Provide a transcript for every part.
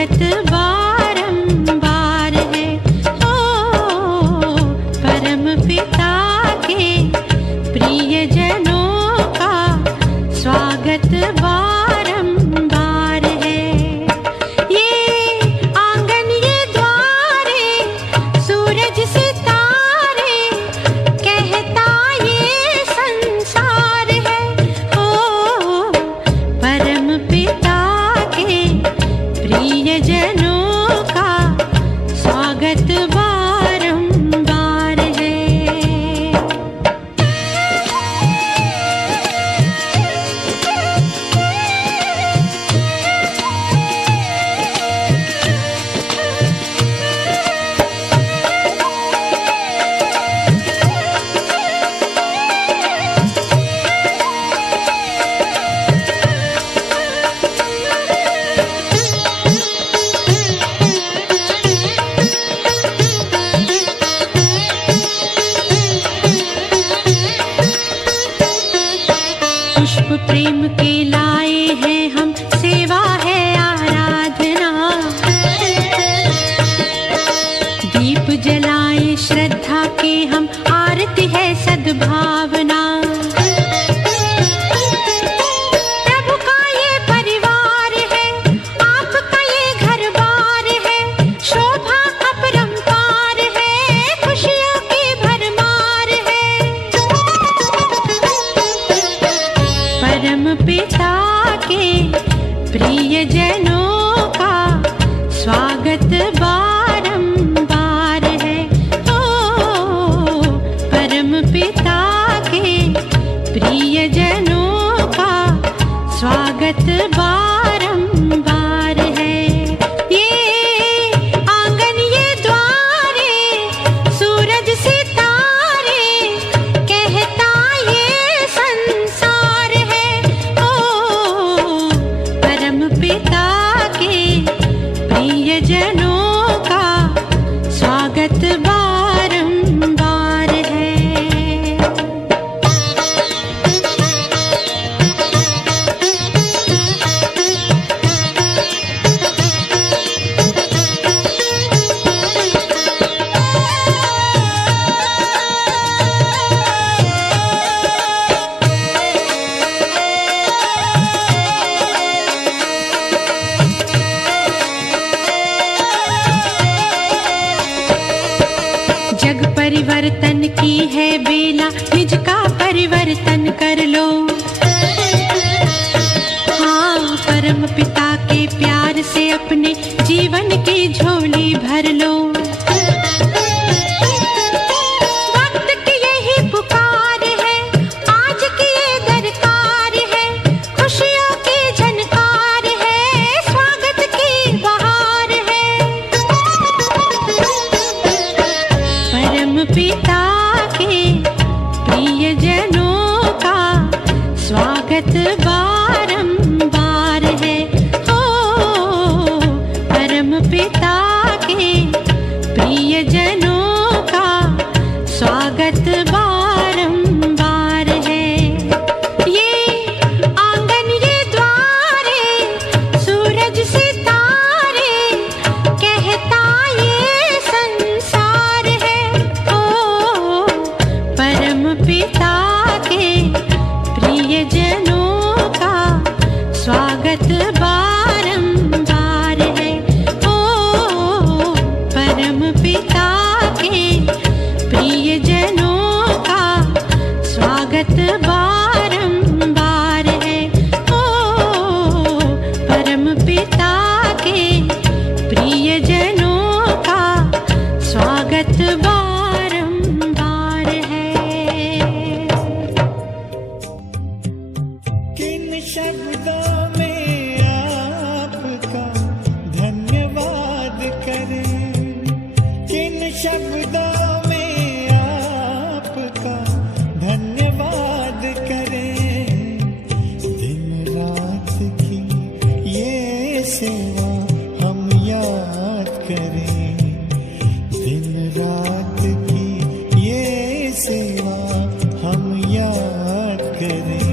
स्वागत बारंबार है। ओ परम पिता के प्रियजनों का स्वागत बारंबार है। ये आंगन ये द्वारे सूरज सितारे कहता ये संसार है। ओ परम पिता के प्रियजनों का स्वागत बारंबार है। पुष्प प्रेम के लाए हैं हम, सेवा है आराधना। दीप जलाए श्रद्धा के हम, आरती है सद्भावना। प्रभु का ये परिवार है, आपका ये घर बार है। शोभा अपरंपार है, खुशियों की भरमार है। परम पिता के प्रियजनों का स्वागत बारंबार है। ओ परम पिता के प्रियजनों का स्वागत बारंबार है। ये आंगन ये द्वारे सूरज सितारे कहता ये संसार है। ओ परम पिता के प्रियजनों का स्वागत बारंबार है। जग परिवर्तन की है बेला, निज का परिवर्तन कर लो। हाँ परम पिता के प्यार से अपने जीवन की झोली भर लो। वक्त की यही पुकार है, आज की ये दरकार है। खुशियों की झनकार है, स्वागत की बहार है। परम पिता के प्रियजनों का स्वागत बारंबार है। ओ परम पिता के प्रियजनों का स्वागत बारंबार है। ये आंगन ये द्वारे सूरज सितारे कहता ये संसार है। ओ परम पिता के प्रियजनों का स्वागत बारंबार है। ओ परम पिता के प्रियजनों का स्वागत बारंबार है। ओ परम पिता के प्रियजनों का स्वागत बारंबार है। किन शब्दों में आपका धन्यवाद करें, किन शब्दों में आपका धन्यवाद करें। दिन रात की ये सेवा हम याद करें, दिन रात की ये सेवा हम याद करें।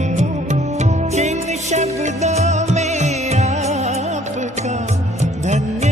किन शब्दों में आपका धन्यवाद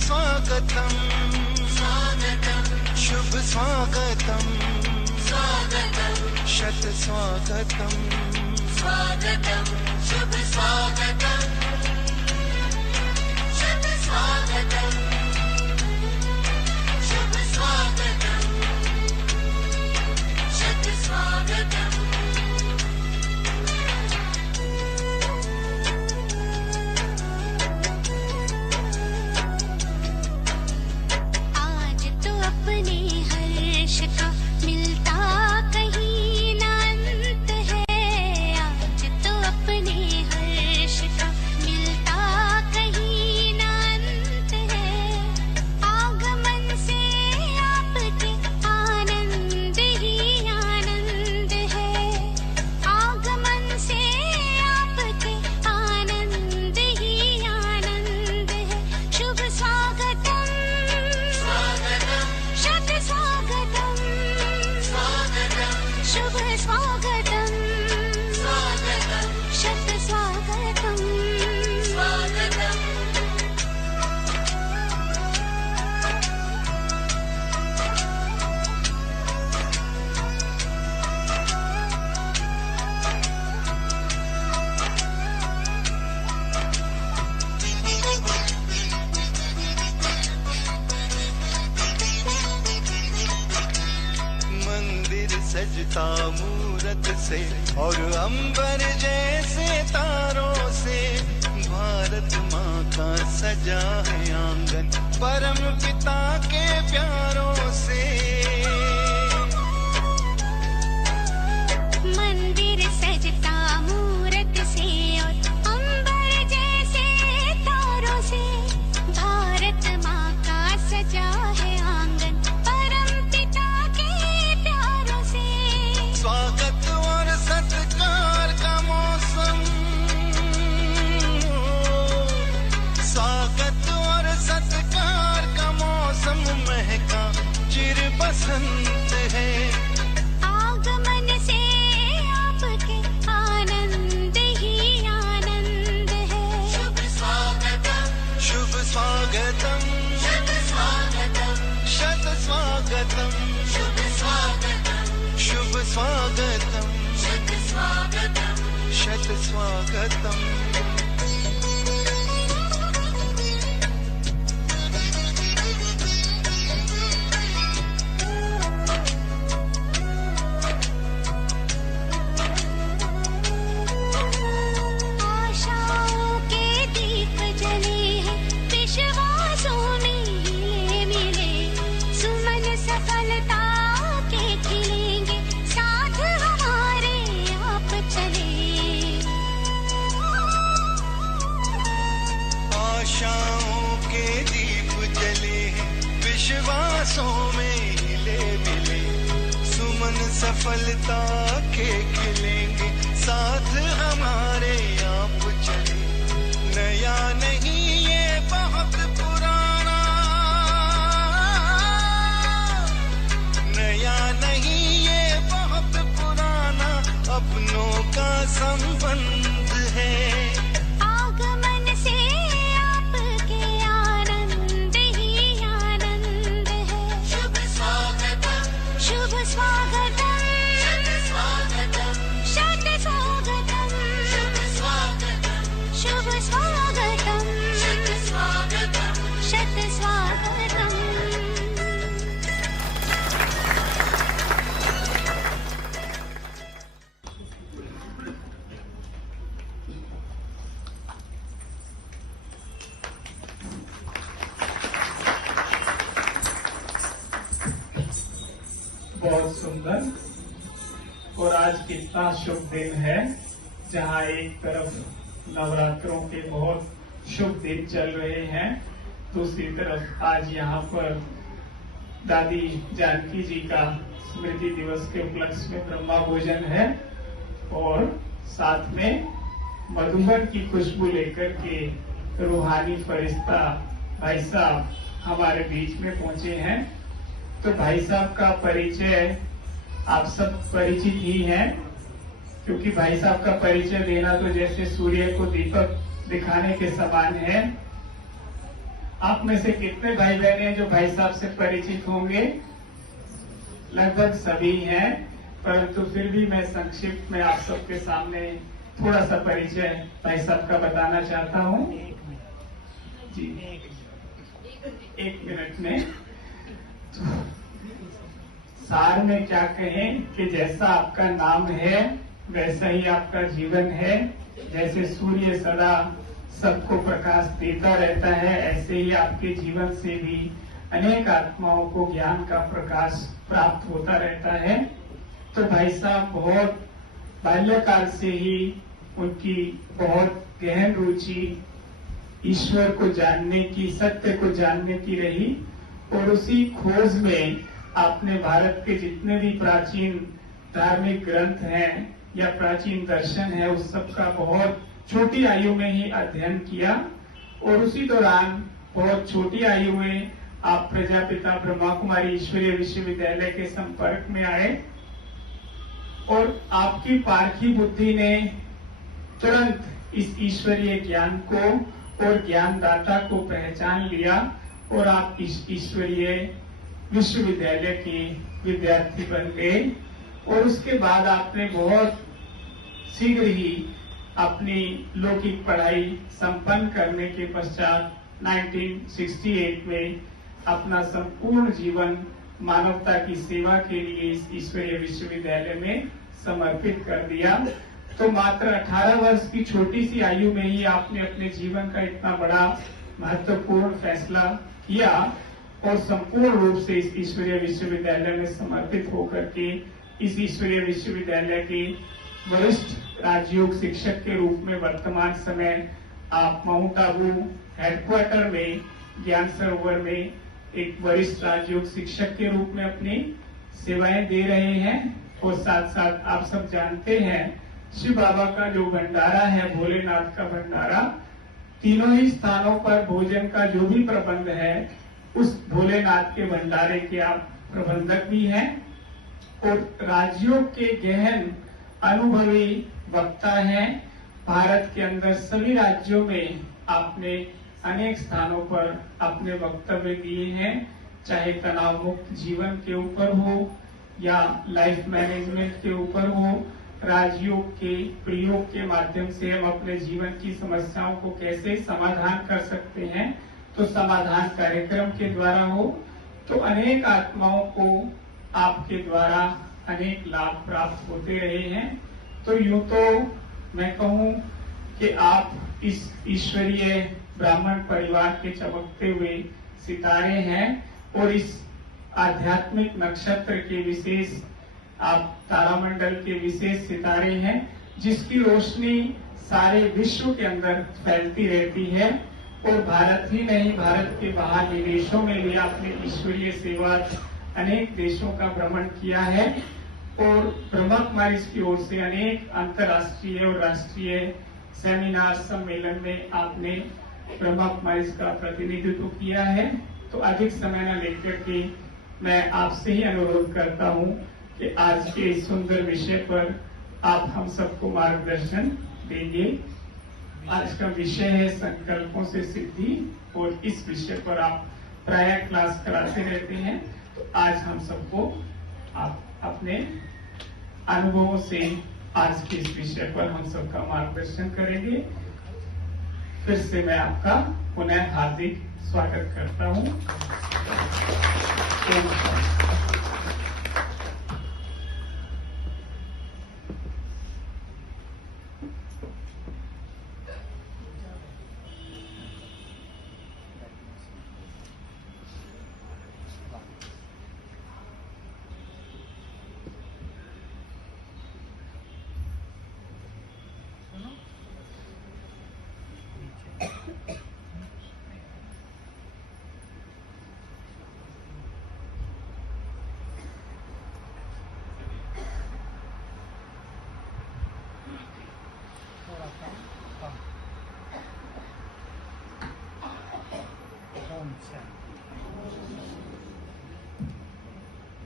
स्वागतम शुभ स्वागतम शत स्वागतम शुभ स्वागतम शत स्वागतम शुभ स्वागतम शत स्वागतम। आज तो अपने हर्ष का मिलता कहीं ना अंत है। आज तो अपने हर्ष का मिलता कहीं ना अंत है। आगमन से आपके आनंद ही आनंद है। आगमन से आपके आनंद ही आनंद है। शुभ स्वागतम शत स्वागतम शुभ स्वागतम शत स्वागतम। मंदिर सजता मूरत से और अंबर जैसे तारों से। भारत माँ का सजा है आंगन परम पिता के प्यारों से। मंदिर सजता मूरत से और अंबर जैसे तारों से। भारत माँ का सजा है आंगन परम पिता के प्यारों से। स्वागत और सत्कार का मौसम। स्वागत और सत्कार का मौसम महका चिर बसंत है। आगमन से आपके आनंद ही आनंद है। शुभ स्वागतम शत स्वागतम शुभ स्वागतम शत स्वागतम। आशाओं के दीप जले हैं विश्वासों में हिले मिले। सुमन सफलता के खिलेंगे साथ हमारे आप चले। आशाओं के दीप जले हैं विश्वासों में हिले मिले। सुमन सफलता के खिलेंगे साथ हमारे आप चले। नया नहीं ये बहुत पुराना। नया नहीं ये बहुत पुराना अपनों का संबंध है। आगमन से आपके आनंद ही आनंद है। शुभ स्वागतम शत स्वागतम शुभ स्वागतम शत स्वागतम। बहुत सुंदर। और आज कितना शुभ दिन है जहाँ एक तरफ नवरात्रों के बहुत शुभ दिन चल रहे हैं, दूसरी तरफ आज यहाँ पर दादी जानकी जी का स्मृति दिवस के उपलक्ष्य में ब्रह्मा भोजन है और साथ में मधुबन की खुशबू लेकर के रूहानी फरिश्ता भाई साहब हमारे बीच में पहुंचे हैं। तो भाई साहब का परिचय आप सब परिचित ही हैं, क्योंकि भाई साहब का परिचय देना तो जैसे सूर्य को दीपक दिखाने के समान है। आप आप में से कितने भाई बहन हैं जो भाई साहब से परिचित होंगे? लगभग सभी हैं, परंतु फिर भी मैं संक्षिप्त में आप सबके सामने थोड़ा सा परिचय भाई साहब का बताना चाहता हूँ। जी, एक मिनट में। तो सार में क्या कहें कि जैसा आपका नाम है वैसा ही आपका जीवन है। जैसे सूर्य सदा सबको प्रकाश देता रहता है, ऐसे ही आपके जीवन से भी अनेक आत्माओं को ज्ञान का प्रकाश प्राप्त होता रहता है। तो भाई साहब बहुत बाल्यकाल से ही उनकी बहुत गहन रुचि ईश्वर को जानने की, सत्य को जानने की रही, और उसी खोज में आपने भारत के जितने भी प्राचीन धार्मिक ग्रंथ हैं या प्राचीन दर्शन है उस सब का बहुत छोटी आयु में ही अध्ययन किया। और उसी दौरान बहुत छोटी आयु में आप प्रजापिता ब्रह्मा कुमारी ईश्वरीय विश्वविद्यालय के संपर्क में आए और आपकी पारखी बुद्धि ने तुरंत इस ईश्वरीय ज्ञान को और ज्ञानदाता को पहचान लिया और आप इस ईश्वरीय विश्वविद्यालय के विद्यार्थी बन गए। और उसके बाद आपने बहुत शीघ्र ही अपनी लौकिक पढ़ाई संपन्न करने के पश्चात 1968 में अपना संपूर्ण जीवन मानवता की सेवा के लिए इस ईश्वरीय विश्वविद्यालय में समर्पित कर दिया। तो मात्र 18 वर्ष की छोटी सी आयु में ही आपने अपने जीवन का इतना बड़ा महत्वपूर्ण फैसला किया और संपूर्ण रूप से इस ईश्वरीय विश्वविद्यालय में समर्पित होकर के इस ईश्वरीय विश्वविद्यालय के वरिष्ठ राजयोग शिक्षक के रूप में वर्तमान समय आप माउंट आबू हेडक्वार्टर में ज्ञान सरोवर में एक वरिष्ठ राजयोग शिक्षक के रूप में अपनी सेवाएं दे रहे हैं। और साथ साथ आप सब जानते हैं शिव बाबा का जो भंडारा है, भोलेनाथ का भंडारा, तीनों ही स्थानों पर भोजन का जो भी प्रबंध है उस भोलेनाथ के भंडारे के आप प्रबंधक भी हैं और राजयोग के गहन अनुभवी वक्ता हैं। भारत के अंदर सभी राज्यों में आपने अनेक स्थानों पर अपने वक्तव्य दिए हैं, चाहे तनाव मुक्त जीवन के ऊपर हो या लाइफ मैनेजमेंट के ऊपर हो, राजयोग के प्रयोग के माध्यम से हम अपने जीवन की समस्याओं को कैसे समाधान कर सकते हैं, तो समाधान कार्यक्रम के द्वारा हो, तो अनेक आत्माओं को आपके द्वारा अनेक लाभ प्राप्त होते रहे हैं। तो यूं तो मैं कहूं कि आप इस ईश्वरीय ब्राह्मण परिवार के चमकते हुए सितारे हैं और इस आध्यात्मिक नक्षत्र के विशेष आप तारामंडल के विशेष सितारे हैं जिसकी रोशनी सारे विश्व के अंदर फैलती रहती है। और भारत ही नहीं, भारत के बाहर विदेशों में भी आपने ईश्वरीय सेवा अनेक देशों का भ्रमण किया है और ब्रह्मा कुमारी की ओर से अनेक अंतर्राष्ट्रीय और राष्ट्रीय सेमिनार सम्मेलन में आपने ब्रह्मा कुमारी का प्रतिनिधित्व किया है। तो अधिक समय न लेकर के मैं आपसे ही अनुरोध करता हूं कि आज के इस सुंदर विषय पर आप हम सबको मार्गदर्शन देंगे। आज का विषय है संकल्पों से सिद्धि और इस विषय पर आप प्राय क्लास कराते रहते हैं। तो आज हम सबको आप अपने अनुभवों से आज के इस विषय पर हम सबका मार्गदर्शन करेंगे। फिर से मैं आपका पुनः हार्दिक स्वागत करता हूं।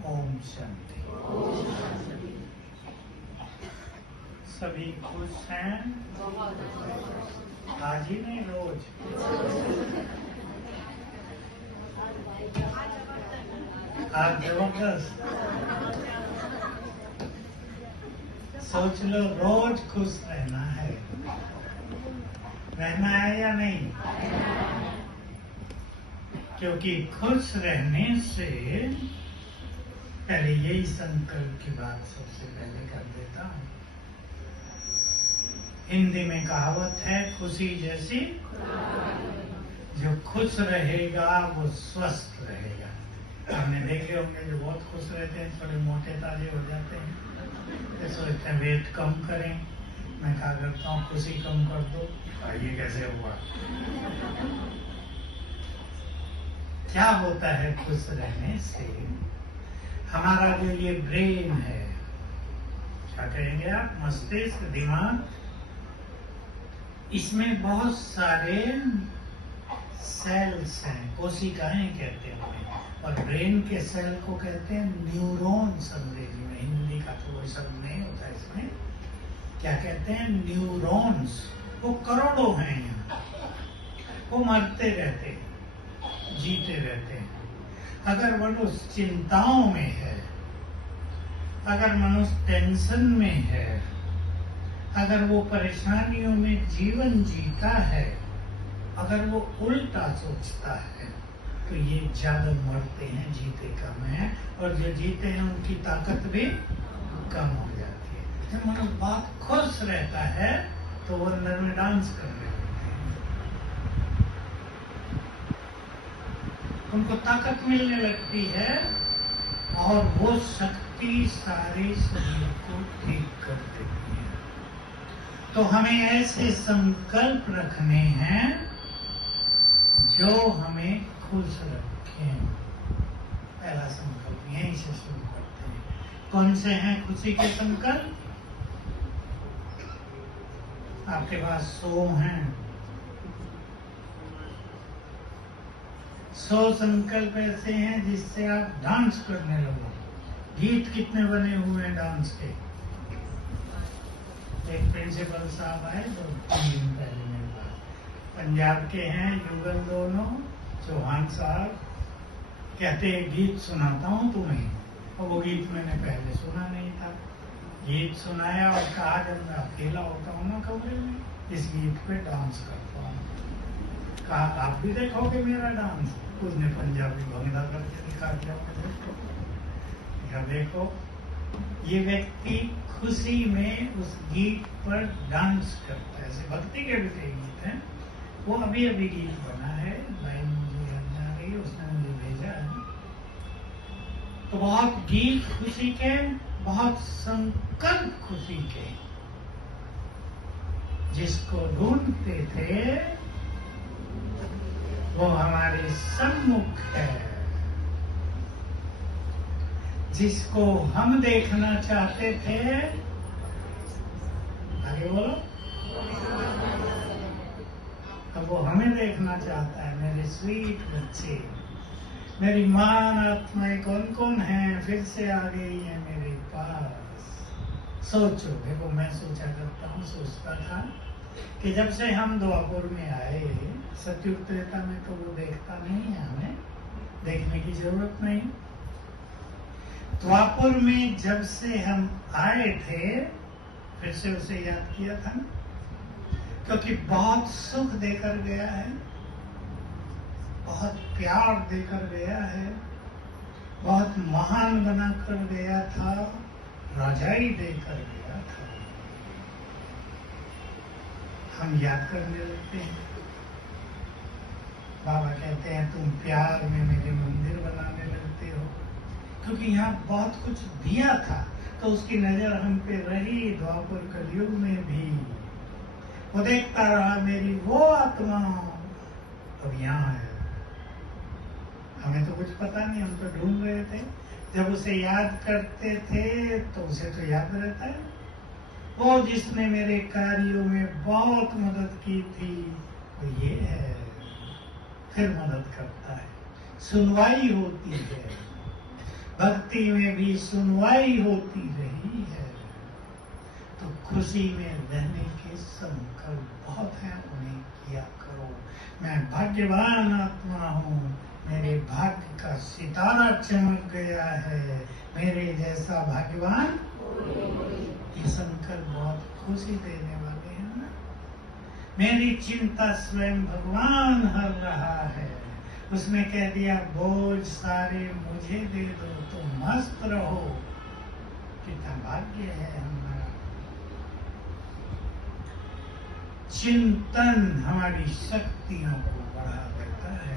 ओम शांति। सभी खुश हैं? आज ही नहीं, रोज। आज जबरदस्त। सोच लो, रोज खुश रहना है या नहीं? क्योंकि खुश रहने से पहले यही संकल्प की बात सबसे पहले कर देता हूं। हिंदी में कहावत है, खुशी जैसी, जो खुश रहेगा वो स्वस्थ रहेगा। हमने देखे होंगे जो बहुत खुश रहते हैं थोड़े मोटे ताजे हो जाते हैं, तो सोचते हैं वेट कम करें। मैं क्या करता हूँ, खुशी कम कर दो। ये कैसे हुआ? क्या होता है खुश रहने से? हमारा जो ये ब्रेन है, क्या कहेंगे आप, मस्तिष्क, दिमाग, इसमें बहुत सारे सेल्स हैं, कोशिकाएं कहते हैं उन्हें, और ब्रेन के सेल को कहते हैं न्यूरॉन्स अंग्रेजी में। हिंदी का तो कोई शब्द नहीं होता इसमें। क्या कहते हैं? न्यूरॉन्स। वो करोड़ों हैं यहाँ, वो मरते रहते हैं, जीते रहते हैं। अगर मनुष्य चिंताओं में है, अगर मनुष्य टेंशन में है, अगर वो परेशानियों में जीवन जीता है, अगर वो उल्टा सोचता है, तो ये ज्यादा मरते हैं, जीते कम हैं, और जो जीते हैं उनकी ताकत भी कम हो जाती है। जब मनुष्य बहुत खुश रहता है तो वो अंदर में डांस करने लगते हैं, उनको ताकत मिलने लगती है, और वो शक्ति सारे शरीर को ठीक कर देती है। तो हमें ऐसे संकल्प रखने हैं जो हमें खुश रखें। पहला संकल्प यहीं से शुरू करते हैं। कौन से हैं खुशी के संकल्प? आपके पास 100 हैं। 100 संकल्प ऐसे हैं जिससे आप डांस करने लगो। गीत कितने बने हुए हैं डांस के? एक प्रिंसिपल साहब आए 2-3 दिन पहले मेरे पास, पंजाब के हैं, युगल दोनों, चौहान साहब। कहते गीत सुनाता हूँ तुम्हें, और वो गीत मैंने पहले सुना नहीं था। गीत सुनाया और कहा जब मैं अकेला होता हूँ ना कमरे में, इस गीत पे डांस करता हूँ। कहा आप भी देखोगे मेरा डांस? उसने पंजाबी भंगड़ा करके दिखा दिया मुझे। देखो, ये व्यक्ति खुशी में उस गीत पर डांस करता है। ऐसे भक्ति के भी कई गीत हैं, वो अभी अभी गीत बना है, लाइन मुझे याद आ रही है, उसने मुझे भेजा है। तो बहुत गीत खुशी के, बहुत संकल्प खुशी के, जिसको ढूंढते थे वो हमारे सम्मुख है, जिसको हम देखना चाहते थे। आगे बोलो। अब वो हमें देखना चाहता है। मेरे स्वीट बच्चे, मेरी मान आत्माएं कौन कौन हैं, फिर से आ गई है मेरे पास। सोचो, देखो मैं सोचा करता हूँ, सोचता था कि जब से हम द्वापर में आए, सतयुग त्रेता में तो वो देखता नहीं है, हमें देखने की जरूरत नहीं। द्वापर में जब से हम आए थे, फिर से उसे याद किया था ना, क्योंकि बहुत सुख देकर गया है, बहुत प्यार देकर गया है, बहुत महान बनाकर गया था, राजाई देकर गया था। हम याद करने लगते हैं। बाबा कहते हैं तुम प्यार में मेरे मंदिर बनाने लगते हो, क्योंकि यहाँ बहुत कुछ दिया था, तो उसकी नजर हम पे रही द्वापर कलयुग में भी। वो देखता रहा मेरी वो आत्मा अब यहाँ है। हमें तो कुछ पता नहीं, हम तो ढूंढ रहे थे। जब उसे याद करते थे तो उसे तो याद रहता है, वो जिसने मेरे कार्यों में बहुत मदद की थी, वो ये है। फिर मदद करता है, सुनवाई होती है, भक्ति में भी सुनवाई होती रही है। तो खुशी में रहने के संकल्प बहुत हैं, उन्हें किया करो। मैं भाग्यवान आत्मा हूँ, मेरे भाग्य का सितारा चमक गया है, मेरे जैसा भाग्यवान। ये संकल्प बहुत खुशी देने वाले हैं ना। मेरी चिंता स्वयं भगवान हर रहा है। उसने कह दिया बोझ सारे मुझे दे दो तो मस्त रहो। कितना भाग्य है हमारा। चिंतन हमारी शक्तियों को बढ़ा देता है।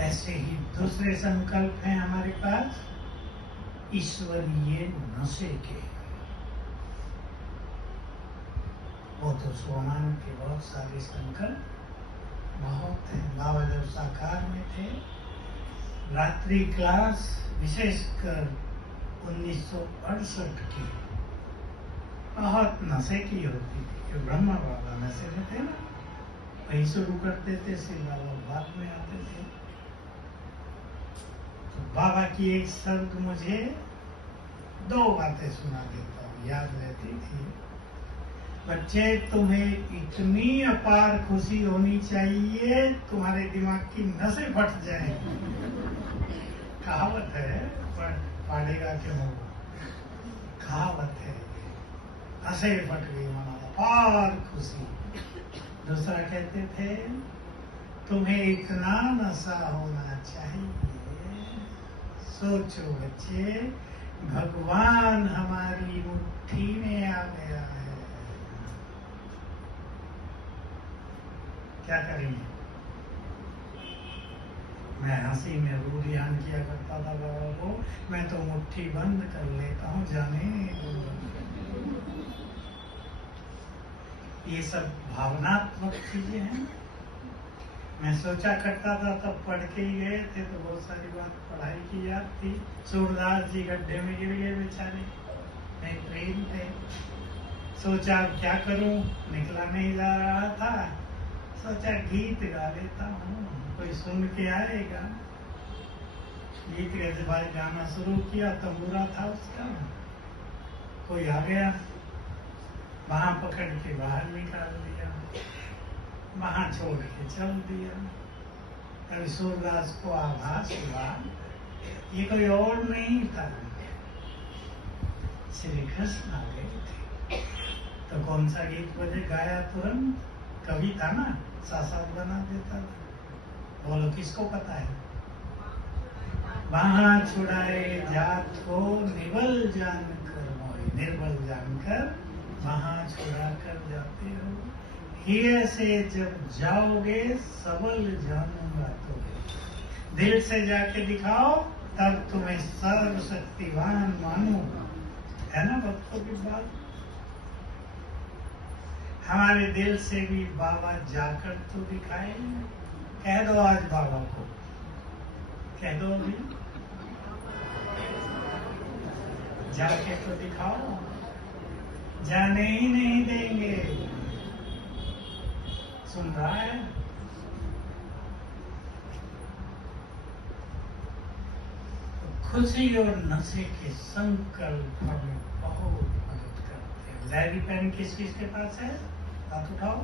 ऐसे ही दूसरे संकल्प हैं हमारे पास, ईश्वरीय नशे के। वो तो सोमान के बहुत सारे संकल्प बहुत है। बाबा जब साकार में थे, रात्रि क्लास विशेषकर 1968 की बहुत नशे की होती थी। कि ब्रह्मा बाबा नशे में थे ना, वही शुरू करते थे, श्री बाबा बाद में आते थे। तो बाबा की एक शब्द मुझे 2 बातें सुना देता हूँ, याद रहती थी। बच्चे, तुम्हें इतनी अपार खुशी होनी चाहिए तुम्हारे दिमाग की नसें फट जाए। कहावत है, पर पाड़ेगा क्यों? कहावत है, नसें फट गई माना अपार खुशी। दूसरा कहते थे, तुम्हें इतना नशा होना चाहिए। सोचो बच्चे, भगवान हमारी मुट्ठी में आ गया है। क्या करेंगे? मैं हंसी में रू ध्यान किया करता था बाबा को, मैं तो मुट्ठी बंद कर लेता हूँ, जाने ये सब भावनात्मक चीजें हैं। मैं सोचा करता था, तब पढ़ के ही गए थे तो बहुत सारी बात पढ़ाई की याद थी। सूरदास जी गड्ढे में गिर गए बेचारे, नेत्रहीन थे। सोचा अब क्या करूं, निकला नहीं जा रहा था। सोचा गीत गा लेता हूँ, कोई सुन के आएगा। गीत गाते भाई गाना शुरू किया, तंबूरा था उसका, कोई आ गया, वहां पकड़ के बाहर निकाल दिया, वहां छोड़ के चल दिया। कभी सूरदास को आभास हुआ ये कोई और नहीं था, श्री कृष्ण आ गए थे। तो कौन सा गीत बजे गाया तुरंत, कवि था ना, साथ बना देता था। बोलो किसको पता है? वहां छुड़ाए जात को निबल जानकर मोहे, निर्बल जानकर वहां छुड़ा कर जाते हो। हीरे से जब जाओगे सबल जानूंगा तुम्हें। दिल से जाके दिखाओ तब तुम्हें सर्वशक्तिवान मानूंगा। है ना भक्तों की बात? हमारे दिल से भी बाबा जाकर तो दिखाए। कह दो आज बाबा को, कह दो भी, जाके तो दिखाओ। जाने ही नहीं देंगे। सुन रहा है? तो खुशी और नशे के संकल्प हमें बहुत मदद करते हैं। डायरी पेन किस किस के पास है? हाथ उठाओ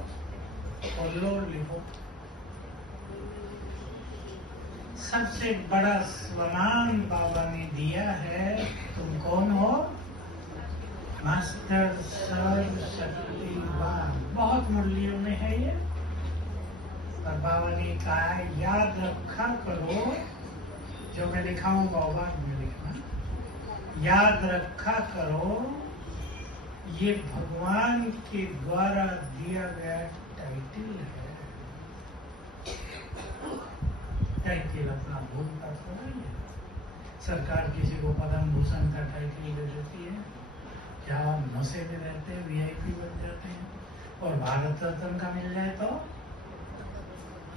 और लो, लिखो। सबसे बड़ा स्वमान बाबा ने दिया है। तुम कौन हो? मास्टर सर्वशक्तिवान। बहुत मुरलियों में है ये। और बाबा ने कहा याद रखा करो, जो मैं लिखा हूँ बाबा में लिखना, याद रखा करो ये भगवान के द्वारा दिया गया टाइटल है। टाइटल अपना भूलता थोड़ा ही है। सरकार किसी को पद्म भूषण का टाइटल दे देती है, क्या नशे में रहते हैं, वीआईपी बन जाते हैं, और भारत रत्न का मिल जाए तो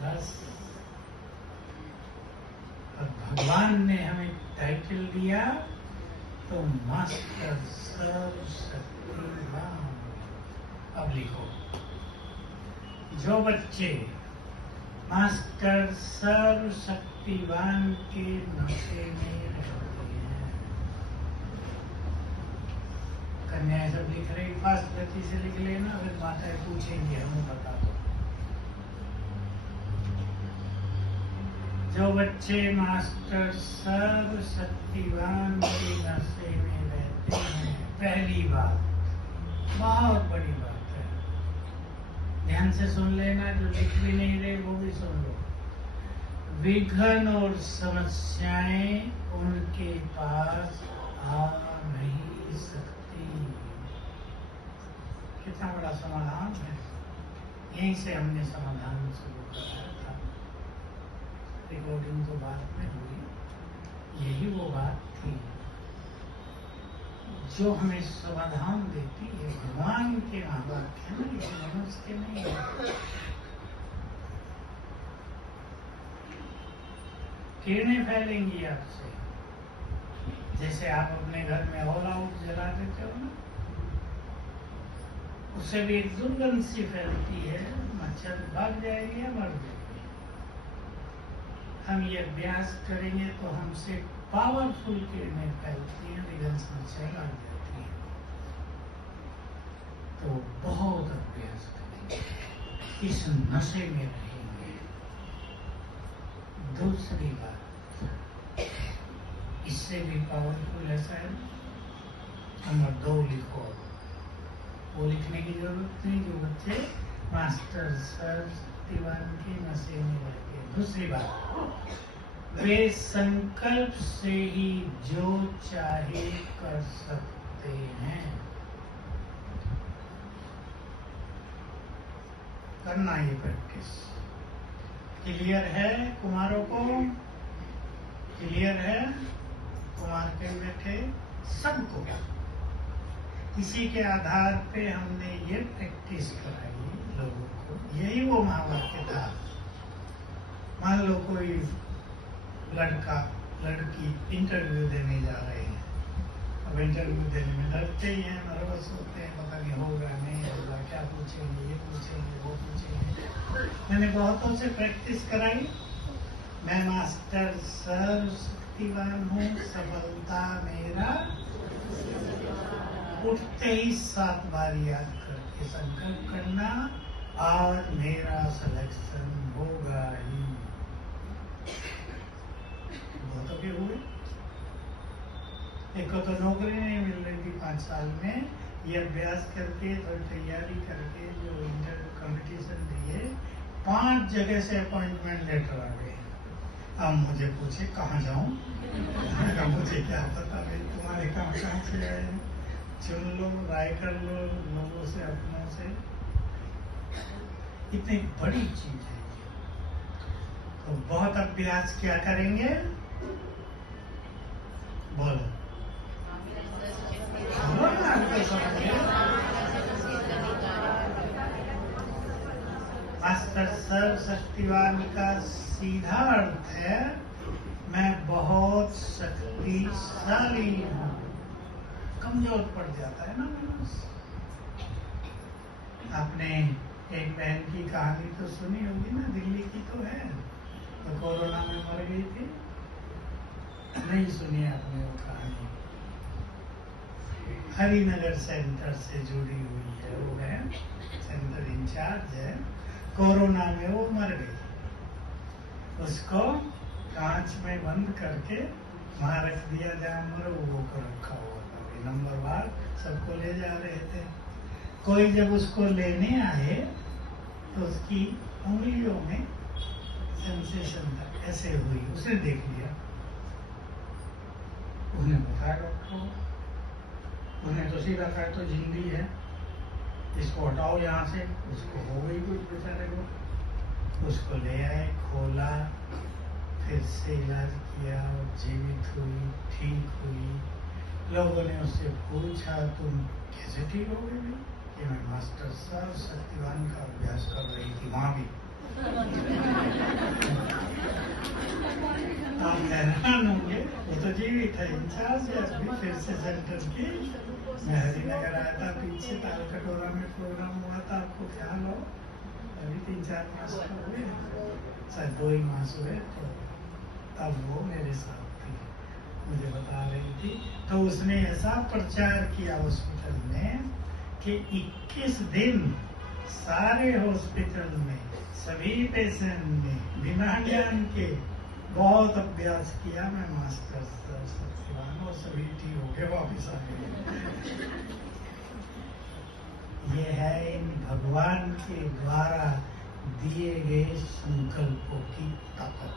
बस। और भगवान ने हमें टाइटल दिया तो मास्टर सर्वशक्तिवान। अब लिखो, जो बच्चे मास्टर सर्वशक्तिवान के नशे में रहते हैं, कन्याएं सब लिख रही, फास्ट गति से लिख लेना, फिर माताएं पूछेंगी हमें बता दो। जो बच्चे मास्टर सर्वशक्तिवान की नशे में रहते हैं, पहली बात, बहुत बड़ी बात है, ध्यान से सुन लेना, जो लिख भी नहीं रहे वो भी सुन लो। विघ्न और समस्याएं उनके पास आ नहीं सकती। कितना बड़ा समाधान है, यहीं से हमने समाधान शुरू कराया था। रिकॉर्डिंग तो बाद में हुई, यही वो बात थी जो हमें समाधान देती है। भगवान के महावाक्य है ना, ये मनुष्य के नहीं है। किरणें फैलेंगी आपसे, जैसे आप अपने घर में ऑल आउट जला देते हो ना, उससे भी एक दुर्गंध सी फैलती है, मच्छर भाग जाएंगे या मर जाएंगे। हम ये अभ्यास करेंगे तो हमसे पावरफुल किरणें फैलती हैं, विघ्न समस्या लग जाती है। तो बहुत अभ्यास करेंगे, इस नशे में रहेंगे। दूसरी बात, इससे भी पावरफुल ऐसा है, नंबर 2 लिखो। वो लिखने की जरूरत नहीं जो बच्चे मास्टर सर्वशक्तिवान के नशे में रहते हैं। दूसरी बात, वे संकल्प से ही जो चाहे कर सकते हैं। करना ये प्रैक्टिस क्लियर है कुमारों को? क्लियर है कुमार के बेटे सबको? इसी के आधार पे हमने ये प्रैक्टिस कराई लोगों को। यही वो महावाक्य था। मान लो कोई लड़का लड़की इंटरव्यू देने जा रहे हैं, अब इंटरव्यू देने में डरते ही हैं, नर्वस होते हैं, पता नहीं होगा नहीं होगा, क्या पूछेंगे, ये पूछेंगे, वो पूछेंगे। मैंने बहुतों से प्रैक्टिस कराई। मैं मास्टर सर्वशक्तिवान हूँ, सफलता मेरा, उठते ही 7 बार याद करके संकल्प करना, आज मेरा सिलेक्शन होगा ही। बहुतों के हुए, एक को तो नौकरी नहीं मिल रही थी 5 साल में, ये अभ्यास करके और तैयारी करके जो इंटरव्यू कंपटीशन दिए, 5 जगह से अपॉइंटमेंट लेटर आ गए। अब मुझे पूछे कहाँ जाऊं? मुझे क्या पता भाई तुम्हारे कहाँ से आए हैं? चुन लो, राय कर लो लोगों से, अपनों से। इतनी बड़ी चीज है ये। तो बहुत अभ्यास क्या करेंगे? बोलो मास्टर सर्वशक्तिवान का सीधा अर्थ है मैं बहुत शक्तिशाली हूँ। कमजोर पड़ जाता है ना मनुष्य। आपने एक बहन की कहानी तो सुनी होगी ना, दिल्ली की तो है, तो कोरोना में मर गई थी। नहीं सुनी आपने वो कहानी? हरिनगर सेंटर से जुड़ी हुई है, वो है सेंटर इंचार्ज है। कोरोना में वो मर गई, उसको कांच में बंद करके वहां रख दिया, जहाँ मरो वो को रखा हुआ था। नंबर वार सबको ले जा रहे थे। कोई जब उसको लेने आए तो उसकी उंगलियों में सेंसेशन था, ऐसे हुई। उसने देख लिया, उसने बताया डॉक्टर, उसने तो सीधा कहा तो जिंदी है, इसको हटाओ यहाँ से। उसको हो गई कुछ बेचारे को, उसको ले आए, खोला, फिर से इलाज किया और जीवित हुई, ठीक हुई। लोगों ने उससे पूछा तुम कैसे ठीक हो गई? कि मैं मास्टर सर्वशक्तिवान का अभ्यास कर रही थी वहां भी। आप हैरान होंगे, वो तो जीवित है, इंचार्ज है अभी फिर से सेंटर की। मैं हरिनगर आया था पीछे, ताल कटोरा में प्रोग्राम हुआ था, आपको ख्याल हो? अभी 3-4 मास हुए, शायद 2 ही मास हुए, तो तब वो मेरे साथ थी। मुझे बता रही थी। तो उसने ऐसा प्रचार किया हॉस्पिटल में कि 21 दिन सारे हॉस्पिटल में सभी पेशेंट ने बिना ज्ञान के बहुत अभ्यास किया। मैं मास्टर सत्यवान और सभी ठीक हो गए, वापिस आ गए। ये है इन भगवान के द्वारा दिए गए संकल्पों की ताकत।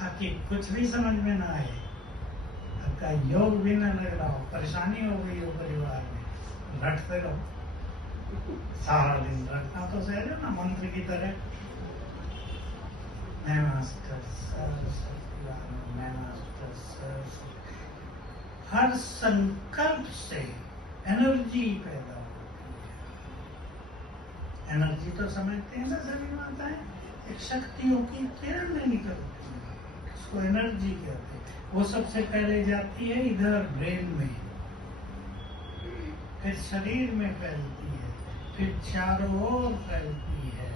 आपकी कुछ भी समझ में ना आए, आपका योग भी न लग रहा हो, परेशानी हो गई हो परिवार में, रटते रहो सारा दिन। रटना तो सहज है ना, मंत्र की तरह। मैं मास्टर सत्यवान, मैं मास्टर सत्यवान। हर संकल्प से एनर्जी पैदा होती है। एनर्जी तो समझते हैं ना सभी माताएं, एक शक्तियों की किरण में निकलती है, उसको एनर्जी कहते हैं। वो सबसे पहले जाती है इधर ब्रेन में, फिर शरीर में फैलती है, फिर चारों ओर फैलती है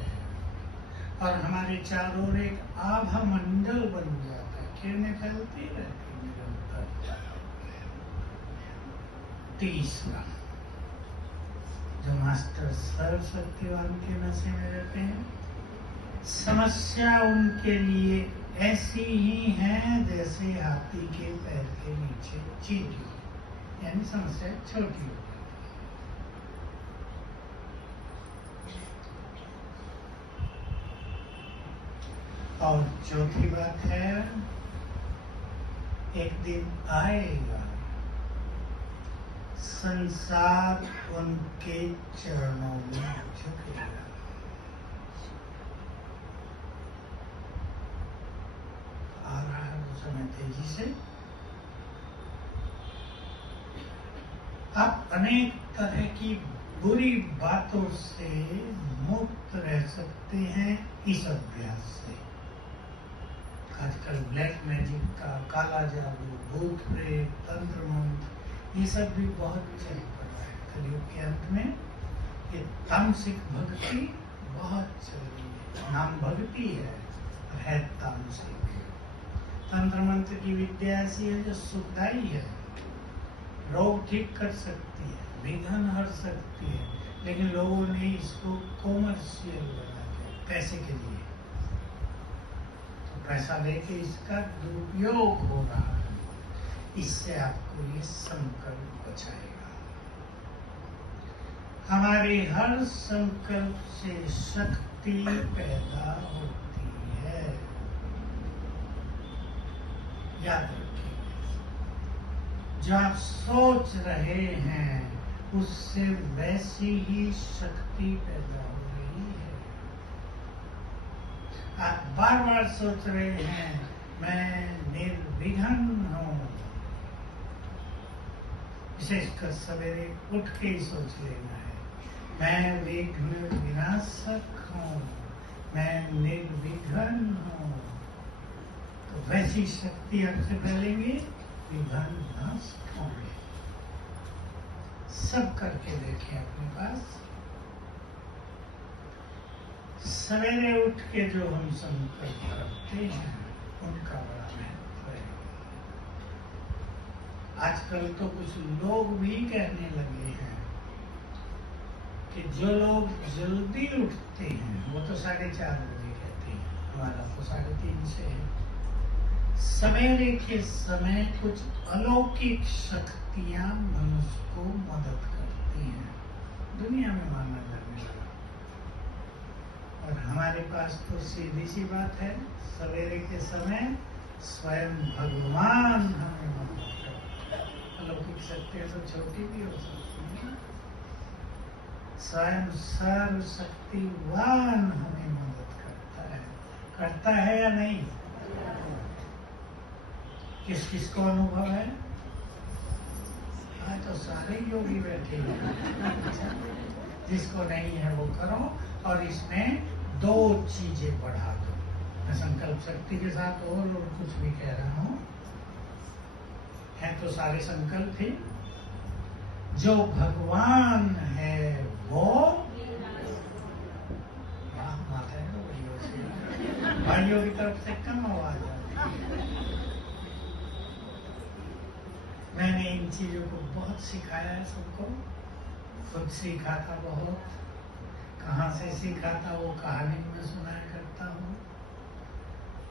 और हमारे चारों ओर एक आभा मंडल बन जाता है। किरणें फैलती रहती निरंतर। तीसरा, जो मास्टर सर्व सत्यवान के नशे में रहते हैं, समस्या उनके लिए ऐसी ही है जैसे हाथी के पैर के नीचे चींटी, यानी समस्या छोटी हो। और चौथी बात है, एक दिन आएगा संसार उनके चरणों में झुकेगा। आ रहा है वो समय तेजी से। आप अनेक तरह की बुरी बातों से मुक्त रह सकते हैं इस अभ्यास से। आजकल ब्लैक मैजिक का, काला जादू, भूत प्रेत, तंत्र मंत्र, ये सब भी बहुत चल पड़ा है। कलयुग के अंत में ये तामसिक भक्ति बहुत चल रही है। नाम भक्ति है तामसिक। तंत्र मंत्र की विद्या ऐसी है जो सुखदायी है, रोग ठीक कर सकती है, विघ्न हर सकती है, लेकिन लोगों ने इसको कॉमर्शियल बना दिया पैसे के लिए। तो पैसा लेके इसका दुरुपयोग हो रहा है। इससे आपको ये संकल्प बचाएगा। हमारे हर संकल्प से शक्ति पैदा होती है, याद रखिए। जो आप सोच रहे हैं उससे वैसी ही शक्ति पैदा हो रही है। आप बार बार सोच रहे हैं मैं निर्विघ्न हूं, विशेषकर सवेरे उठ के ही सोच लेना है, मैं विघ्न विनाशक हूं, मैं निर्विघ्न हूं। तो वैसी शक्ति आपसे फैलेंगी, विघ्न नाश होंगे। सब करके देखें अपने पास। सवेरे उठ के जो हम संकल्प करते हैं उनका बड़ा महत्व है। आजकल तो कुछ लोग भी कहने लगे हैं कि जो लोग जल्दी उठते हैं वो तो 4:30 बजे कहते हैं, हमारा तो 3:30 से है। सवेरे के समय कुछ अलौकिक शक्तियां मनुष्य को मदद करती हैं, दुनिया में माना जाने लगा। और हमारे पास तो सीधी सी बात है, सवेरे के समय स्वयं भगवान हमें मदद करता है। अलौकिक शक्तियां तो छोटी भी हो सकती हैं, स्वयं सर्व शक्तिवान हमें मदद करता है या नहीं? किस किस को अनुभव है? आज तो सारे योगी बैठे हैं। जिसको नहीं है वो करो, और इसमें 2 चीजें बढ़ा दो। मैं संकल्प शक्ति के साथ और कुछ भी कह रहा हूं, है तो सारे संकल्प ही। जो भगवान है वो माता है, भाइयों की तरफ से कम आवाज आती है। मैंने इन चीजों को बहुत सिखाया है सबको, खुद सीखा था बहुत, कहाँ से सीखा था वो कहानी में सुनाया करता हूँ।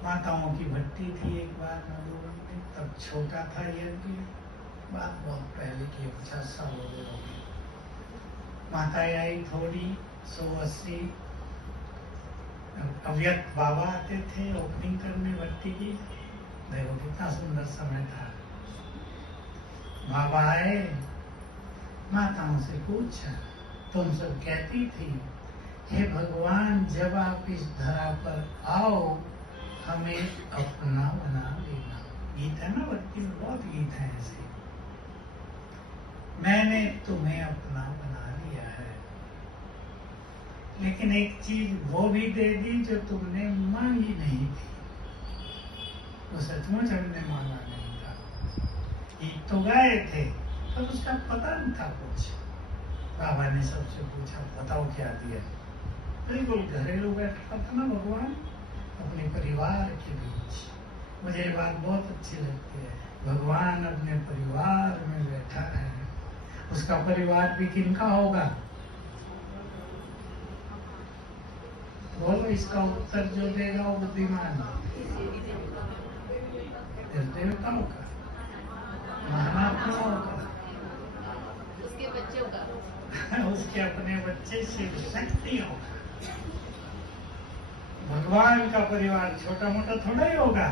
माताओं की भट्टी थी एक बार मधुबन में, तब छोटा था यज्ञ, बात बहुत पहले की, 50 साल हो गए होंगे। माताएं आई थोड़ी 180, अव्यक्त बाबा आते थे ओपनिंग करने भट्टी की। देखो कितना सुंदर समय था। बाबा आए, माताओं से पूछा, तुम सब कहती थी हे भगवान जब आप इस धरा पर आओ हमें अपना बना लेना। गीत है ना भक्ति में, बहुत गीत है ऐसे। मैंने तुम्हें अपना बना लिया है, लेकिन एक चीज वो भी दे दी जो तुमने मांगी नहीं थी। वो सचमुच हमने मांगा नहीं था, गीत तो गाए थे पर उसका पता नहीं था कुछ। बाबा ने सबसे पूछा बताओ क्या दिया। बिल्कुल घरेलू बैठा था ना भगवान अपने परिवार के बीच। मुझे ये बात बहुत अच्छी लगती है, भगवान अपने परिवार में बैठा है। उसका परिवार भी किनका होगा? बोलो, इसका उत्तर जो देगा वो बुद्धिमान, देवताओं का, महात्माओं का, उसके बच्चों का, उसके अपने बच्चे शिव शक्तियों का। भगवान का परिवार छोटा मोटा थोड़ा ही होगा।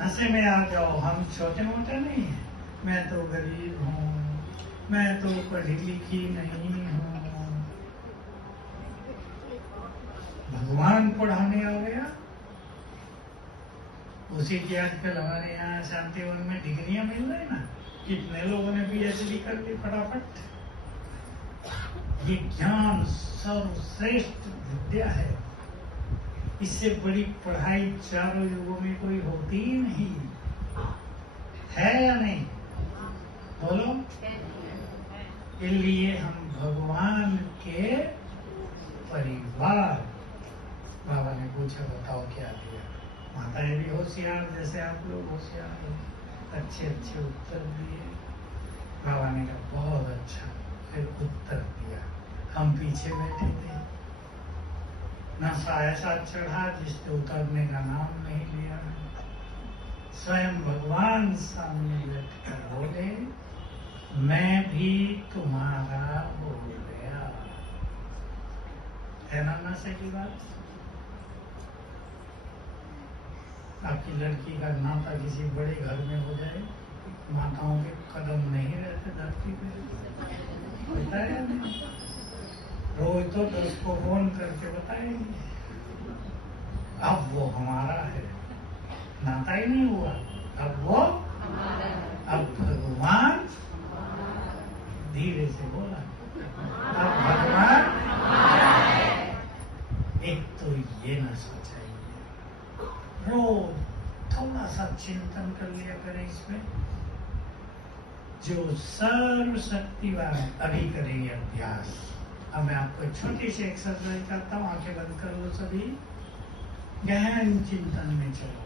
हंसे में आ जाओ, हम छोटे मोटे नहीं है। मैं तो गरीब हूँ, मैं तो पढ़ी लिखी नहीं हूँ। भगवान पढ़ाने आ गया। उसी के आजकल हमारे यहाँ शांतिवन में डिग्रियां मिल रही ना, कितने लोगों ने PhD कर ली फटाफट। विज्ञान सर्वश्रेष्ठ विद्या है, इससे बड़ी पढ़ाई चारों युगों में कोई होती ही नहीं है, या नहीं? बोलो। इसलिए हम भगवान के परिवार। बाबा ने पूछा बताओ क्या दिया। माताएं भी होशियार, जैसे आप लोग होशियार हो, अच्छे अच्छे उत्तर दिए। बाबा ने कहा बहुत अच्छा, फिर उत्तर दिया। हम पीछे बैठे थे, नशा ऐसा चढ़ा जिससे उतरने का नाम नहीं लिया। स्वयं भगवान सामने बैठकर बोले मैं भी तुम्हारा हो गया। है ना नशे की बात? आपकी लड़की का नाता किसी बड़े घर में हो जाए, माताओं के कदम नहीं रहते धरती पे, बताया नहीं? रोज तो 10 को फोन करके बताएंगे अब वो हमारा है, नाता ही नहीं हुआ, अब वो अब भगवान, धीरे से बोला, अब भगवान। एक तो ये न सोचाइए, रोज थोड़ा सा चिंतन कर लिया करें इसमें। जो सर्वशक्तिवान, अभी करेंगे अभ्यास। अब मैं आपको एक छोटी सी एक्सरसाइज करता हूँ, आंखें बंद कर लो सभी, गहन चिंतन में चलो।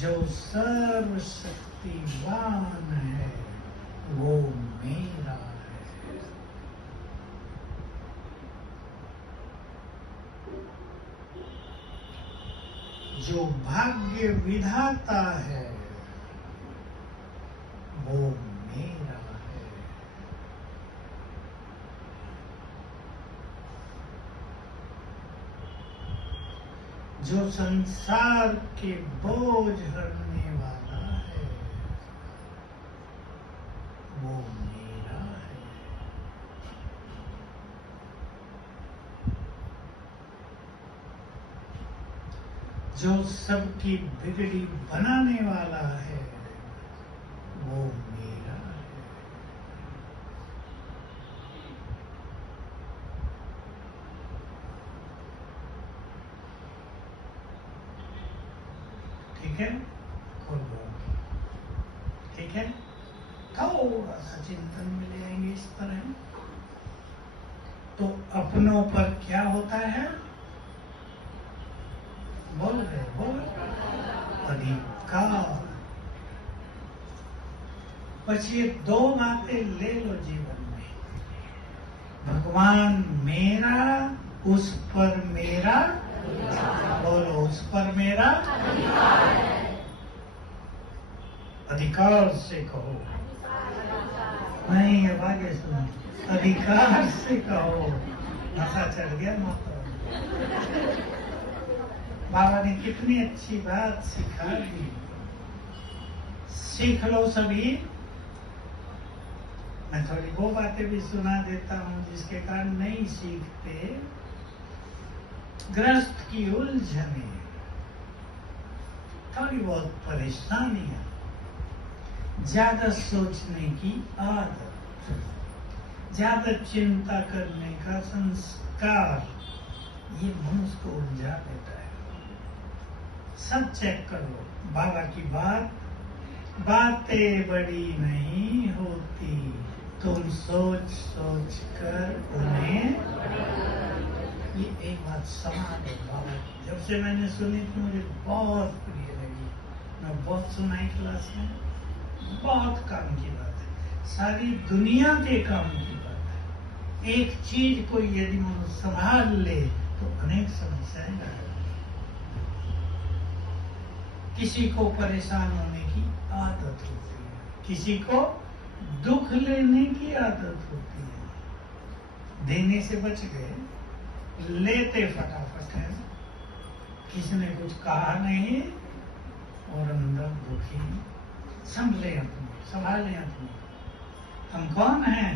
जो सर्वशक्तिवान है वो मेरा है। जो भाग्य विधाता है वो मेरा है। जो संसार के बोझ हरने वाला है वो मेरा है। जो सबकी बिगड़ी बनाने वाला है वो मेरा है। ठीक है, खोल दो। ठीक है, थोड़ा सा चिंतन में ले आएंगे इस तरह। तो अपनों पर क्या होता है? बोल रहे, बोल, अधिकार। बस ये 2 बातें ले लो जीवन में, भगवान मेरा, उस पर मेरा, बोलो उस पर मेरा अधिकार से कहो, नहीं अब आगे सुनो, अधिकार से कहो, नशा चढ़ गया माता। बाबा ने कितनी अच्छी बात सिखा दी, सीख लो सभी। मैं थोड़ी वो बातें भी सुना देता हूँ जिसके कारण नहीं सीखते। ग्रस्त की उलझने, थोड़ी बहुत परेशानियां, ज्यादा सोचने की आदत, ज्यादा चिंता करने का संस्कार, ये मनुष्य को उलझा देता है। सब चेक करो, बाबा की बातें बड़ी नहीं होती, तुम सोच सोच कर उन्हें। ये एक बात समझ लो बाबा की, जब से मैंने सुनी तो मुझे बहुत प्रिय लगी। मैं बहुत सुनाई क्लास में, बहुत काम की बात है, सारी दुनिया के काम की बात है। एक चीज को यदि मनुष्य संभाल ले तो अनेक समस्याएं आ जाती। किसी को परेशान होने की आदत होती है, किसी को दुख लेने की आदत होती है। देने से बच गए, लेते फटाफट है, किसी ने कुछ कहा नहीं और अंदर दुखी। संभाले अपने, हम कौन हैं?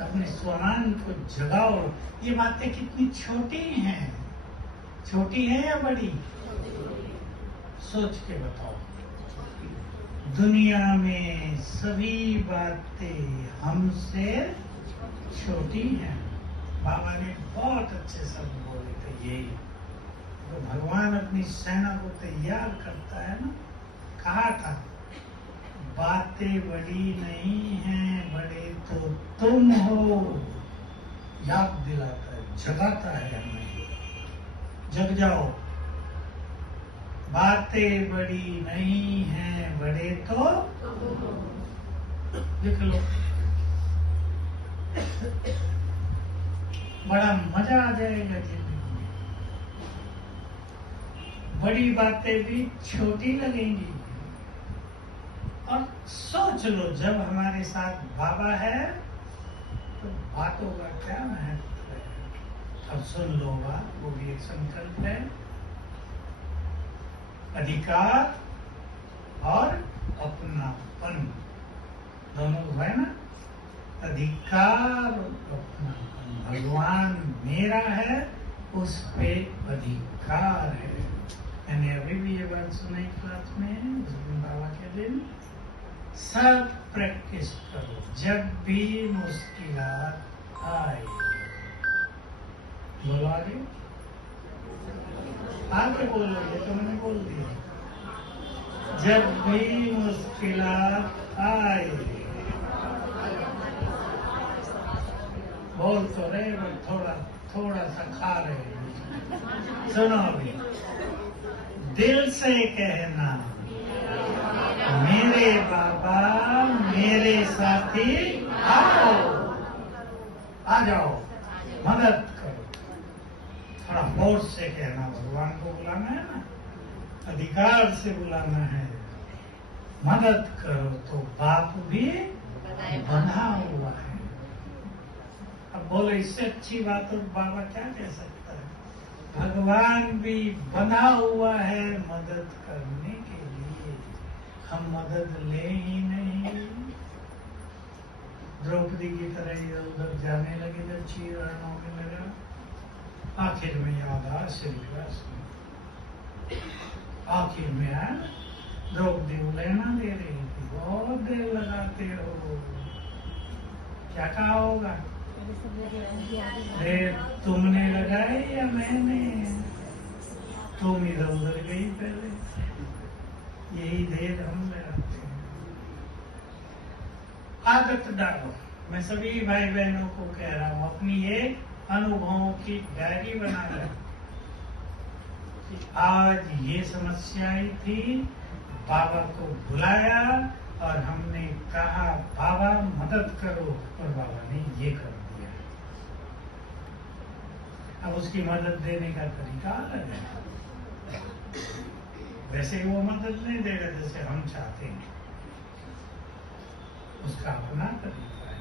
अपने स्वरान को जगाओ। ये बातें कितनी छोटी हैं, छोटी है या बड़ी? सोच के बताओ। दुनिया में सभी बातें हमसे छोटी हैं। बाबा ने बहुत अच्छे शब्द बोले थे, यही तो भगवान अपनी सेना को तैयार करता है ना, कहा था बातें बड़ी नहीं हैं, बड़े तो तुम हो। याद दिलाता है, जगाता है हमें, जग जाओ। बातें बड़ी नहीं हैं, बड़े तो लिख लो। बड़ा मजा आ जाएगा जिंदगी में। बड़ी बातें भी छोटी लगेंगी। और सोच लो, जब हमारे साथ बाबा है तो बातों का क्या महत्व है। अब सुन लो बात, वो भी एक संकल्प है। अधिकार और अपनापन दोनों है ना। अधिकार और अपनापन, भगवान मेरा है, उस पे अधिकार है। मैंने अभी भी ये बात सुनाई क्लास में, उस दिन बाबा के दिन। सब प्रैक्टिस करो, जब भी मुश्किलात आए। बोलो आगे, आगे बोलो, ये तो मैंने बोल दिया। जब भी मुश्किलात आए, बोल तो रहे बट थोड़ा सा खा रहे। सुनो अभी, दिल से कहना, मेरे बाबा मेरे साथी आओ, आ जाओ, मदद करो। थोड़ा फोर्स से कहना, भगवान को बुलाना है ना, अधिकार से बुलाना है। मदद करो तो बाप भी बंधा हुआ है। अब बोलो, इससे अच्छी बात तो बाबा क्या कह सकता है। भगवान भी बंधा हुआ है मदद करने के लिए, हम मदद ले ही नहीं। द्रौपदी की तरह इधर उधर जाने लगे, जब चीरण होने लगा, आखिर में याद आ श्री कृष्ण। आखिर में द्रौपदी लेना दे रही थी, बहुत देर लगाते हो, क्या कहा होगा? देर तुमने लगाई या मैंने? तुम इधर उधर गई पहले। यही देर हम लगाते हैं। आदत डालो। मैं सभी भाई बहनों को कह रहा हूँ, अपनी एक अनुभवों की डायरी बना लो। आज ये समस्या आई थी, बाबा को बुलाया और हमने कहा बाबा मदद करो, और बाबा ने ये कर दिया। अब उसकी मदद देने का तरीका अलग है। वैसे वो मदद नहीं देगा जैसे हम चाहते हैं, उसका अपना तरीका है।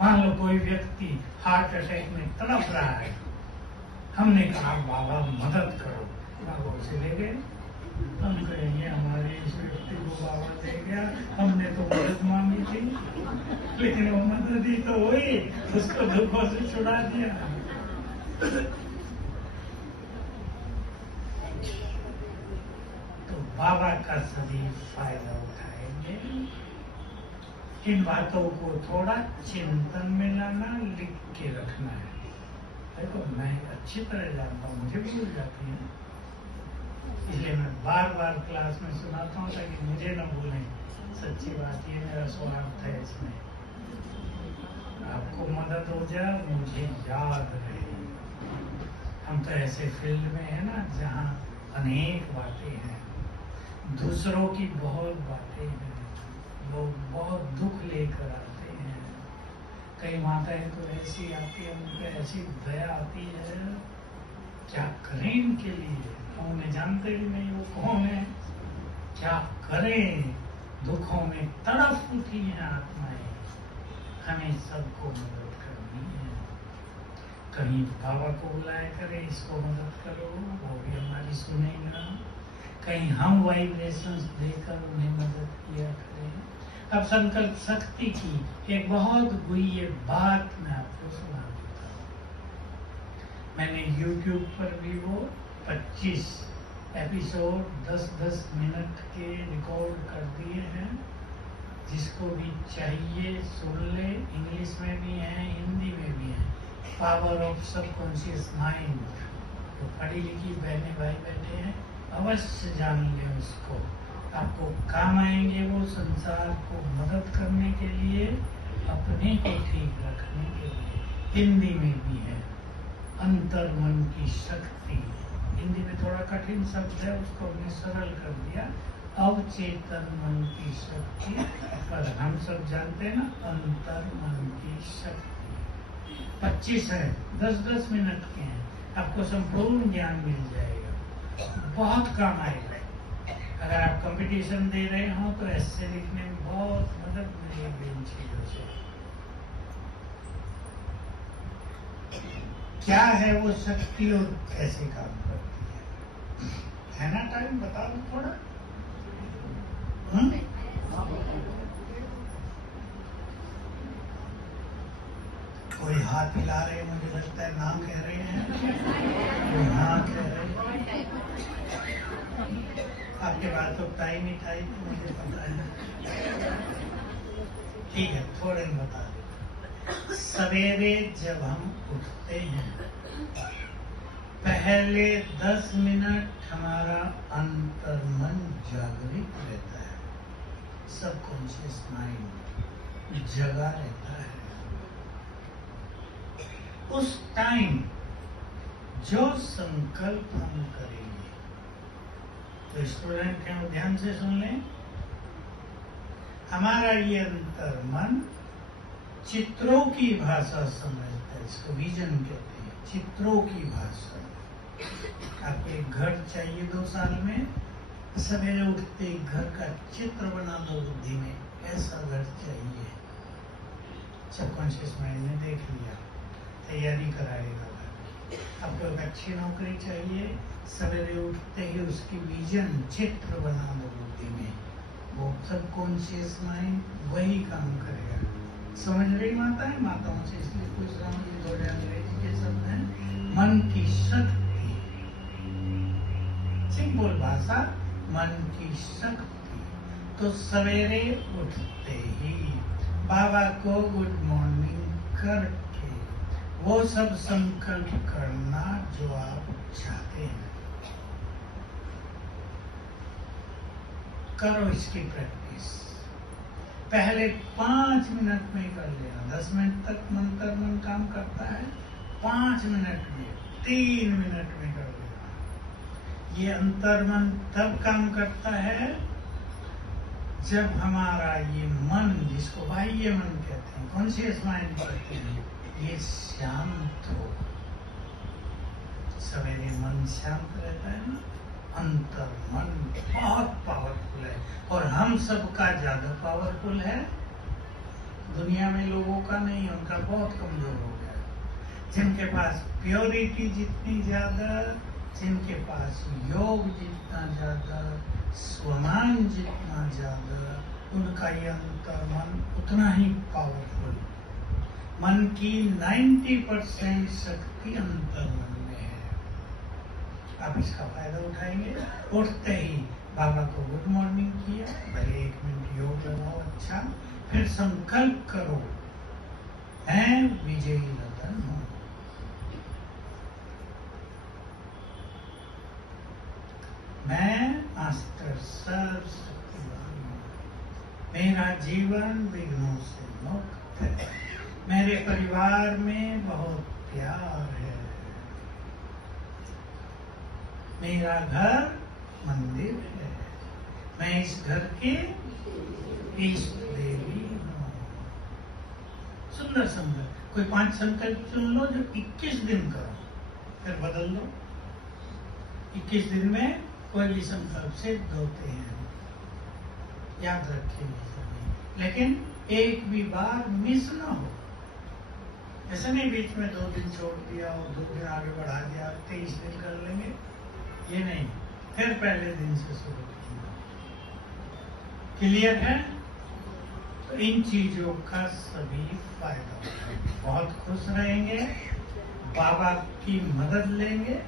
मान लो कोई व्यक्ति हार्ट अटैक में तड़प रहा है, हमने कहा बाबा मदद करो, बाबा उसे ले गए। हम कहेंगे हमारे इस व्यक्ति को बाबा दे गया, हमने तो मदद मांगी थी, लेकिन वो मदद ही तो हुई, उसको दुखों से छुड़ा दिया। तो बाबा का सभी फायदा उठाएंगे। इन बातों को थोड़ा चिंतन में लाना, लिख के रखना है। देखो मैं अच्छी तरह जानता हूँ, मुझे भूल जाती है, इसलिए मैं बार बार क्लास में सुनाता हूँ ताकि मुझे न भूलें। सच्ची बात ये मेरा स्वार्थ है इसमें, आपको मदद हो जाए, मुझे याद रहे। हम तो ऐसे फील्ड में है ना जहाँ अनेक बातें हैं, दूसरों की बहुत बातें हैं, लोग बहुत दुख लेकर आते हैं। कई माताएं तो ऐसी आती है, उनको ऐसी दया आती है, क्या करें इनके लिए, हम उन्हें जानते ही नहीं वो कौन है, क्या करें। दुखों में तड़प उठी हैं आत्माएं, हमें सबको मदद करनी है। कहीं बाबा को बुलाया करें, इसको मदद करो, वो भी हमारी सुनेगा। कहीं हम वाइब्रेशंस देकर उन्हें मदद किया करें। अब संकल्प शक्ति की एक बहुत गुह्य बात मैं आपको सुना देता हूँ। मैंने YouTube पर भी वो 25 एपिसोड 10-10 मिनट के रिकॉर्ड कर दिए हैं। जिसको भी चाहिए सुन ले, इंग्लिश में भी हैं, हिंदी में भी हैं। पावर ऑफ सबकॉन्शियस माइंड, तो पढ़ी लिखी बहने भाई बैठे हैं, अवश्य जान लें उसको, आपको काम आएंगे। वो संसार को मदद करने के लिए, अपने को ठीक रखने के लिए। हिंदी में भी है, अंतर मन की शक्ति। हिंदी में थोड़ा कठिन शब्द है, उसको हमने सरल कर दिया, अवचेतन मन की शक्ति। पर हम सब जानते हैं ना, अंतर मन की शक्ति। 25 है, 10-10 मिनट के हैं, आपको संपूर्ण ज्ञान मिल जाएगा, बहुत काम आएगा। अगर आप कंपटीशन दे रहे हो तो ऐसे लिखने में बहुत मदद मिलेगी इन चीजों से। क्या है वो शक्ति और कैसे काम करती है ना? टाइम बता दो थोड़ा। कोई हाथ हिला रहे हैं, मुझे लगता है नाम कह रहे हैं, कोई हाँ कह रहे हैं। आपके पास तो टाइम ही टाइम, मुझे पता है। ठीक है, थोड़े बता दो। सवेरे जब हम उठते हैं, पहले 10 मिनट हमारा अंतर्मन जागृत रहता है, सबकॉन्शियस माइंड जगा रहता है। उस टाइम जो संकल्प हम करेंगे, तो स्टूडेंट हैं वो ध्यान से सुन लें। हमारा ये अंतर्मन चित्रों की भाषा समझता है, इसको विजन कहते हैं, चित्रों की भाषा। आपको एक घर चाहिए 2 साल में, सवेरे उठते ही घर का चित्र बना दो बुद्धि में, ऐसा घर चाहिए। सबकॉन्शियस माइंड ने देख लिया, तैयारी कराएगा। आपको एक अच्छी नौकरी चाहिए, सवेरे उठते ही उसकी विजन चित्र बना दो बुद्धि में, वो सबकॉन्शियस माइंड वही काम करेगा। समझ रही माता है? माताओं से इसलिए पूछ रहा हूँ, ये थोड़े अंग्रेजी के शब्द हैं। मन की शक्ति, सिंपल भाषा, मन की शक्ति। तो सवेरे उठते ही बाबा को गुड मॉर्निंग करके वो सब संकल्प करना जो आप चाहते हैं। करो इसकी प्रैक्टिस। पहले 5 मिनट में कर लेना। 10 मिनट तक मन काम करता है, 5 मिनट में, 3 मिनट में कर लेना। ये अंतर्मन तब काम करता है जब हमारा ये मन, जिसको बाह्य मन कहते हैं, कॉन्शियस माइंड कहते हैं, ये शांत हो। सवेरे मन शांत रहता है ना, अंतर मन बहुत पावरफुल है और हम सबका ज्यादा पावरफुल है। दुनिया में लोगों का नहीं, उनका बहुत कमजोर हो गया। जिनके पास प्योरिटी जितनी ज्यादा, जिनके पास योग जितना ज्यादा, स्वमान जितना ज्यादा, उनका ये अंतर मन उतना ही पावरफुल। मन की 90% शक्ति अंतर मन में है। आप इसका फायदा उठाएंगे। उठते ही बाबा को गुड मॉर्निंग किया, भले 1 मिनट योग लगाओ, अच्छा, फिर संकल्प करो, मैं विजयी रतन हूं। मैं मास्टर सर्वशक्तिवान हूं। मेरा जीवन विघ्नों से मुक्त है। मेरे परिवार में बहुत प्यार है। मेरा घर मंदिर है। मैं इस घर के इष्ट देवी हूं। सुंदर संकल्प। कोई 5 संकल्प चुन लो जो 21 दिन करो, फिर बदल लो। 21 दिन में कोई भी संकल्प से धोते हैं, याद रखेंगे सभी। लेकिन एक भी बार मिस ना हो। ऐसा नहीं बीच में 2 दिन छोड़ दिया और 2 दिन आगे बढ़ा दिया, 23 दिन कर लेंगे, ये नहीं, फिर पहले दिन से शुरू किया। क्लियर है? तो इन चीजों का सभी फायदा उठाएंगे, बहुत खुश रहेंगे, बाबा की मदद लेंगे।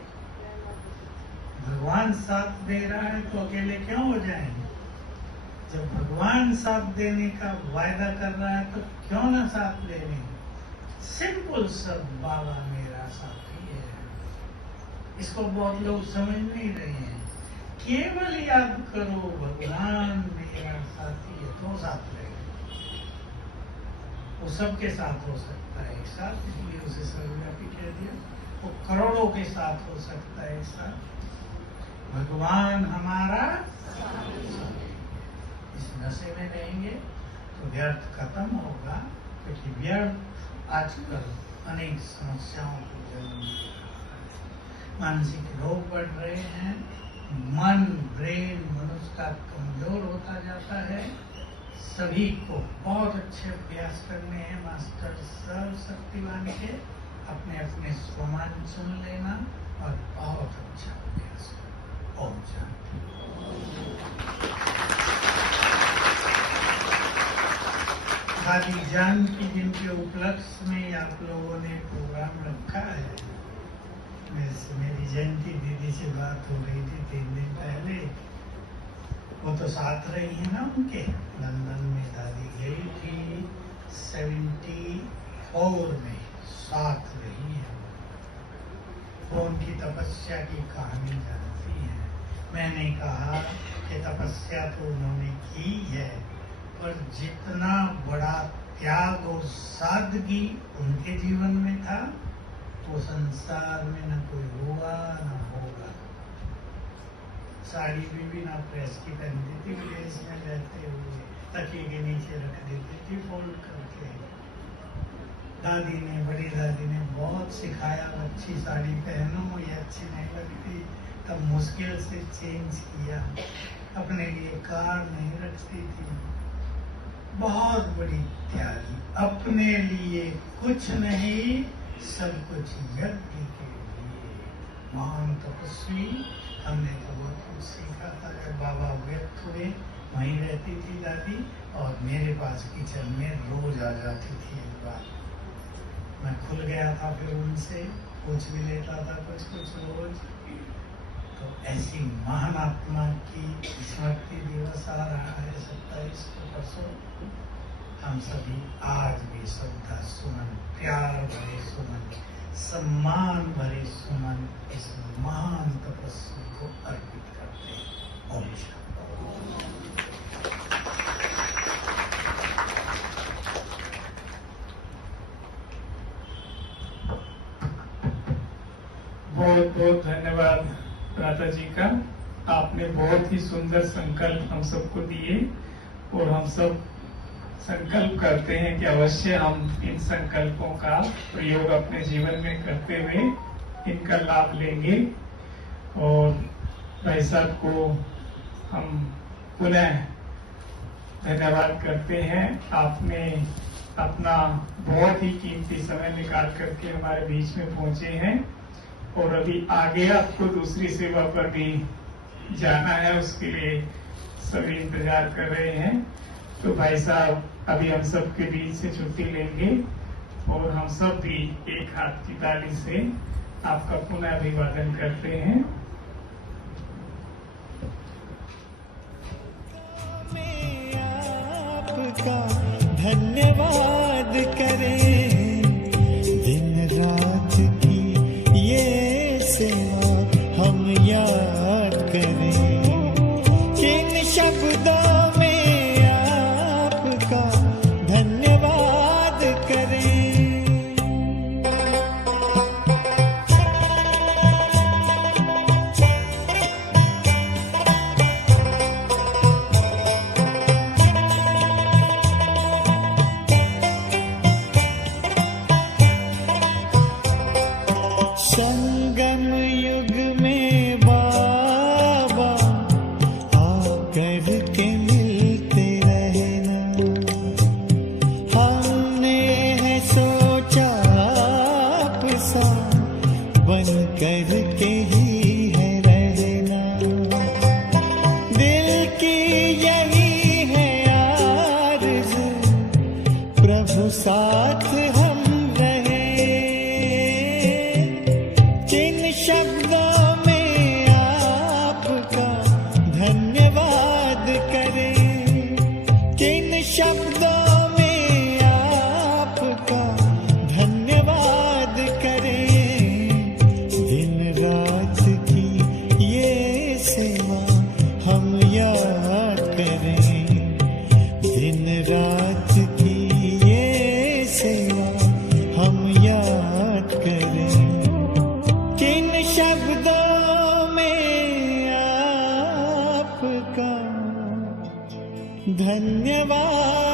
भगवान साथ दे रहा है तो अकेले क्यों हो जाएंगे? जब भगवान साथ देने का वायदा कर रहा है तो क्यों ना साथ लेने? सिंपल सब, बाबा मेरा साथी है। इसको बहुत लोग समझ नहीं रहे हैं। केवल याद करो भगवान मेरा साथी है तो साथ रहेगा। वो सबके साथ हो सकता है एक साथ, इसलिए उसे सर्वव्यापी कह दिया। वो करोड़ों के साथ हो सकता है एक साथ। भगवान हमारा इस नशे में रहेंगे तो व्यर्थ खत्म होगा, क्योंकि व्यर्थ आजकल अनेक समस्याओं को जन्म दे रहा है। मानसिक रोग बढ़ रहे हैं, मन, ब्रेन मनुष्य का कमजोर होता जाता है। सभी को बहुत अच्छे अभ्यास करने हैं मास्टर सर्वशक्तिवान के। अपने अपने स्वमान चुन लेना और बहुत अच्छा अभ्यास करना। ओम शांति। दादी जान की जिनके उपलक्ष्य में आप लोगों ने प्रोग्राम रखा है, मेरी जयंती दीदी से बात हो रही थी 3 दिन पहले। वो तो साथ रही है ना उनके, लंदन में दादी गई थी 74 में, साथ रही है। वो उनकी तपस्या की कहानी जानती है। मैंने कहा कि तपस्या तो उन्होंने की है, पर जितना बड़ा त्याग और सादगी उनके जीवन में था, वो संसार में न कोई हुआ न होगा। साड़ी भी बिना प्रेस की पहनती थी, विदेश में रहते हुए तकिए के नीचे रख देती थी फोल्ड करके। दादी ने, बड़ी दादी ने बहुत सिखाया, अच्छी साड़ी पहनो, ये अच्छी नहीं लगती। तब मुश्किल से चेंज किया। अपने लिए कार नहीं रखती थी। बहुत बड़ी त्यागी, अपने लिए कुछ नहीं, सब कुछ यज्ञ के लिए। महान तपस्वी। हमने तो बहुत कुछ सीखा था। जब बाबा व्यक्त हुए, वहीं रहती थी दादी और मेरे पास किचन में रोज आ जाती थी। एक बार मैं खुल गया था, फिर उनसे पूछ भी लेता था कुछ रोज। तो ऐसी महान आत्मा की स्मृति दिवस आ रहा है 27 को परसों। हम सभी आज भी श्रद्धा सुमन, प्यार भरे सुमन, सम्मान भरे सुमन इस महान तपस्वी को अर्पित करते हैं। ओम शांति। बहुत बहुत धन्यवाद भ्राता जी का। आपने बहुत ही सुंदर संकल्प हम सबको दिए और हम सब संकल्प करते हैं कि अवश्य हम इन संकल्पों का प्रयोग अपने जीवन में करते हुए इनका लाभ लेंगे। और भाई साहब को हम पुनः धन्यवाद करते हैं। आपने अपना बहुत ही कीमती समय निकाल करके हमारे बीच में पहुंचे हैं और अभी आगे आपको दूसरी सेवा पर भी जाना है, उसके लिए सभी इंतजार कर रहे हैं। तो भाई साहब अभी हम सब के बीच से छुट्टी लेंगे और हम सब भी एक हाथ की ताली से आपका पुनः अभिवादन करते हैं। आपका धन्यवाद करें, दिन रात की ये सेवा हम याद करें। किन शब्दों में आपका धन्यवाद करें। संगम युग में बाबा आकर के मिलते रहना। हमने है सोचा आप सा बन कर के ही है रहना। दिल की यही है आरज़ू, प्रभु साथ हम रहे। जिन शब्दों में आपका धन्यवाद करें, किन शब्दों में आपका धन्यवाद करें। दिन रात की ये सेवा हम याद करें। दिन रात की ये सेवा हम याद करें। किन शब्दों में आपका धन्यवाद